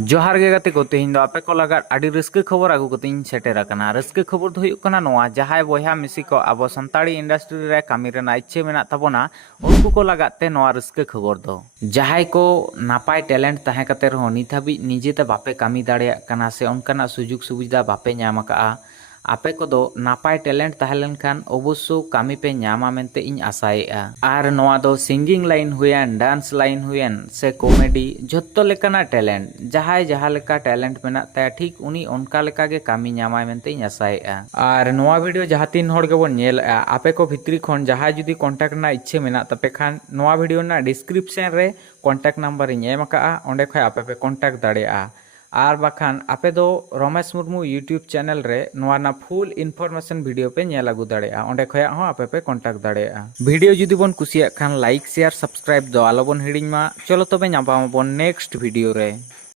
जोहार गे गाते को तेहिं दो आपे को लगात आदि रस्के खबर आगु कतिन सेटेर आकना। रस्के खबर दो हुयुग कना नोआ जहाय बयहा मिसी को आबो संताड़ी इंडस्ट्री रे कामी रेना इच्छे मेना ताबोना उनको को लगाते नोआ रस्के खबर दो जहाय को नापाय टैलेंट ताहे कते रहो नित हाबि निजेते बापे कामी दाड़ेया कना से उनकाना सुजुग सुविधा बापे ᱧᱟᱢ आकाआ आपे को दो नापाय टैलेंट ताहे लेनखान अवश्य कामी पे ᱧᱟᱢᱟ मेनते ᱤᱧ आसायेगा। आर नोआ दो singing line when dance line when से कॉमेडी जत्तो लेकाना टैलेंट जहाय जहां लेका टैलेंट मेना ताया ठीक उनी उनका लेका गे कामी ᱧᱟᱢᱟय मेनते ᱤᱧ आसायेगा। आर नोआ वीडियो जहां तीन हर गेबोन नेलआ आपे को भितरी खन जहां जुदी कांटेक्ट ना इच्छे मेना तपे खान नोआ वीडियो ना डिस्क्रिप्शन रे कांटेक्ट नंबर ᱤᱧ एम आकाआ ओंडे खय आपे पे कांटेक्ट दाड़ेया। आर बाखान आपे दो रमेश मुर्मू यूट्यूब चैनल रे नोआ ना फुल इनफॉरमेशन वीडियो पे नेल आगु दाड़ेया ओंडे खय हो आपे पे कांटेक्ट दाड़ेया। वीडियो जुदी बोन कुसिया खान लाइक शेयर सब्सक्राइब दो आलो बोन हिडिंग मा। चलो तबे ᱧᱟᱯᱟᱢ ᱟᱵᱚᱱ नेक्स्ट वीडियो रे।